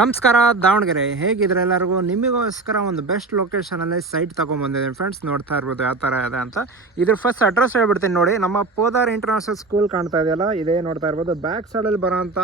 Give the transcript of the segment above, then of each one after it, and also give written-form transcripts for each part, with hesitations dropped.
ನಮಸ್ಕಾರ ದಾವಣಗೆರೆ ಹೇಗಿದ್ರೆ ಎಲ್ಲರಿಗೂ ನಿಮಗೋಸ್ಕರ ಒಂದು ಬೆಸ್ಟ್ ಲೊಕೇಶನಲ್ಲಿ ಸೈಟ್ ತೊಗೊಂಬಂದಿದ್ದೀನಿ ಫ್ರೆಂಡ್ಸ್. ನೋಡ್ತಾ ಇರ್ಬೋದು ಯಾವ ಥರ ಇದೆ ಅಂತ. ಇದ್ರ ಫಸ್ಟ್ ಅಡ್ರೆಸ್ ಹೇಳ್ಬಿಡ್ತೀನಿ ನೋಡಿ. ನಮ್ಮ ಪೋದಾರ್ ಇಂಟರ್ನ್ಯಾಷನಲ್ ಸ್ಕೂಲ್ ಕಾಣ್ತಾ ಇದೆಯಲ್ಲ, ಇದೇ ನೋಡ್ತಾ ಇರ್ಬೋದು. ಬ್ಯಾಕ್ ಸೈಡಲ್ಲಿ ಬರೋಂಥ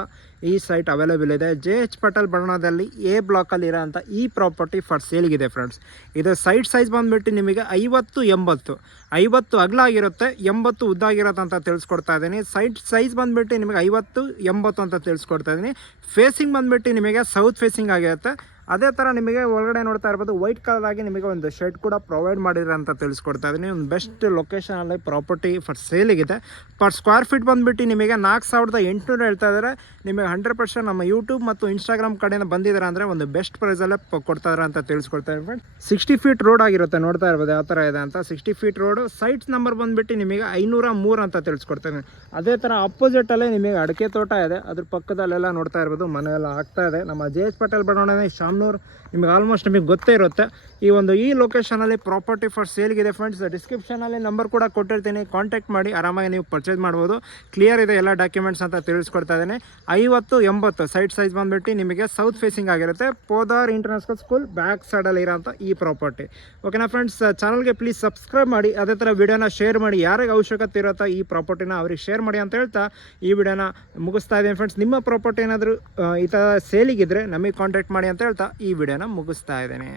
ಈ ಸೈಟ್ ಅವೈಲೇಬಲ್ ಇದೆ. JH ಪಟೇಲ್ ಬಣ್ಣದಲ್ಲಿ A ಬ್ಲಾಕಲ್ಲಿ ಇರೋಂಥ ಈ ಪ್ರಾಪರ್ಟಿ ಫಾರ್ ಸೇಲ್ಗಿದೆ ಫ್ರೆಂಡ್ಸ್. ಇದು ಸೈಟ್ ಸೈಜ್ ಬಂದುಬಿಟ್ಟು ನಿಮಗೆ 50 ಅಗಲಾಗಿರುತ್ತೆ, 80 ಉದ್ದಾಗಿರುತ್ತೆ ಅಂತ ತಿಳಿಸ್ಕೊಡ್ತಾ ಇದ್ದೀನಿ. ಸೈಟ್ ಸೈಜ್ ಬಂದುಬಿಟ್ಟು ನಿಮಗೆ 50-80 ಅಂತ ತಿಳಿಸ್ಕೊಡ್ತಾ ಇದ್ದೀನಿ. ಫೇಸಿಂಗ್ ಬಂದುಬಿಟ್ಟು ನಿಮಗೆ ಸೌತ್ ಫೇಸಿಂಗ್ ಆಗಿರುತ್ತೆ. ಅದೇ ಥರ ನಿಮಗೆ ಒಳಗಡೆ ನೋಡ್ತಾ ಇರ್ಬೋದು, ವೈಟ್ ಕಲರ್ ಆಗಿ ನಿಮಗೆ ಒಂದು ಶೆಡ್ ಕೂಡ ಪ್ರೊವೈಡ್ ಮಾಡಿದ್ರೆ ಅಂತ ತಿಳಿಸ್ಕೊಡ್ತಾ ಇದ್ದೀನಿ. ಒಂದು ಬೆಸ್ಟ್ ಲೊಕೇಶನಲ್ಲಿ ಪ್ರಾಪರ್ಟಿ ಫಾರ್ ಸೇಲಿಗಿದೆ. ಪರ್ ಸ್ಕ್ವೇರ್ ಫೀಟ್ ಬಂದುಬಿಟ್ಟು ನಿಮಗೆ 4800 ಹೇಳ್ತಾ ಇದ್ದಾರೆ. ನಿಮಗೆ 100% ನಮ್ಮ ಯೂಟ್ಯೂಬ್ ಮತ್ತು ಇನ್ಸ್ಟಾಗ್ರಾಮ್ ಕಡೆಯಿಂದ ಬಂದಿದ್ದಾರೆ ಅಂದರೆ ಒಂದು ಬೆಸ್ಟ್ ಪ್ರೈಸಲ್ಲೇ ಕೊಡ್ತಾ ಇದ್ದಾರೆ ಅಂತ ತಿಳಿಸ್ಕೊಡ್ತಾ ಇದ್ದೀನಿ ಫ್ರೆಂಡ್ಸ್. 60 ಫೀಟ್ ರೋಡ್ ಆಗಿರುತ್ತೆ, ನೋಡ್ತಾ ಇರ್ಬೋದು ಯಾವ ಥರ ಇದೆ ಅಂತ. 60 ಫೀಟ್ ರೋಡು. ಸೈಟ್ಸ್ ನಂಬರ್ ಬಂದುಬಿಟ್ಟು ನಿಮಗೆ 503 ಅಂತ ತಿಳಿಸ್ಕೊಡ್ತಾ ಇದ್ದೀನಿ. ಅದೇ ಥರ ಅಪೋಸಿಟಲ್ಲೇ ನಿಮಗೆ ಅಡಿಕೆ ತೋಟ ಇದೆ, ಅದ್ರ ಪಕ್ಕದಲ್ಲೆಲ್ಲ ನೋಡ್ತಾ ಇರ್ಬೋದು ಮನೆ ಎಲ್ಲ ಆಗ್ತಾ ಇದೆ. ನಮ್ಮ JH ಪಟೇಲ್ ಬಡಾವಣೆ ಶಾಮ್ನೂರ್ ನಿಮಗೆ ಆಲ್ಮೋಸ್ಟ್ ನಿಮಗೆ ಗೊತ್ತೇ ಇರುತ್ತೆ. ಈ ಲೊಕೇಶನಲ್ಲಿ ಪ್ರಾಪರ್ಟಿ ಫಾರ್ ಸೇಲ್ಗಿದೆ ಫ್ರೆಂಡ್ಸ್. ಡಿಸ್ಕ್ರಿಪ್ಷನಲ್ಲಿ ನಂಬರ್ ಕೂಡ ಕೊಟ್ಟಿರ್ತೀನಿ, ಕಾಂಟ್ಯಾಕ್ಟ್ ಮಾಡಿ ಆರಾಮಾಗಿ ನೀವು ಪರ್ಚೇಸ್ ಮಾಡ್ಬೋದು. ಕ್ಲಿಯರ್ ಇದೆ ಎಲ್ಲ ಡಾಕ್ಯುಮೆಂಟ್ಸ್ ಅಂತ ತಿಳಿಸ್ಕೊಡ್ತಾ ಇದ್ದೀನಿ. 50-80 ಸೈಟ್ ಸೈಜ್ ಬಂದುಬಿಟ್ಟು ನಿಮಗೆ ಸೌತ್ ಫೇಸಿಂಗ್ ಆಗಿರುತ್ತೆ. ಪೋದಾರ್ ಇಂಟರ್ನ್ಯಾಷನಲ್ ಸ್ಕೂಲ್ ಬ್ಯಾಕ್ ಸೈಡಲ್ಲಿ ಇರೋಂಥ ಈ ಪ್ರಾಪರ್ಟಿ. ಓಕೆನಾ ಫ್ರೆಂಡ್ಸ್, ಚಾನಲ್ಗೆ ಪ್ಲೀಸ್ ಸಬ್ಸ್ಕ್ರೈಬ್ ಮಾಡಿ, ಅದೇ ಥರ ವಿಡಿಯೋನ ಶೇರ್ ಮಾಡಿ. ಯಾರಿಗೆ ಅವಶ್ಯಕತೆ ಇರುತ್ತೋ ಈ ಪ್ರಾಪರ್ಟಿನ ಅವ್ರಿಗೆ ಶೇರ್ ಮಾಡಿ ಅಂತ ಹೇಳ್ತಾ ಈ ವಿಡಿಯೋನ ಮುಗಿಸ್ತಾ ಇದ್ದೀನಿ ಫ್ರೆಂಡ್ಸ್. ನಿಮ್ಮ ಪ್ರಾಪರ್ಟಿ ಏನಾದರೂ ಈ ಥರ ಸೇಲಿಗಿದ್ರೆ ನಮಗೆ ಕಾಂಟ್ಯಾಕ್ಟ್ ಮಾಡಿ ಅಂತ ಹೇಳ್ತಾ ಈ ವಿಡಿಯೋನ ಮುಗಿಸ್ತಾ ಇದ್ದೇನೆ.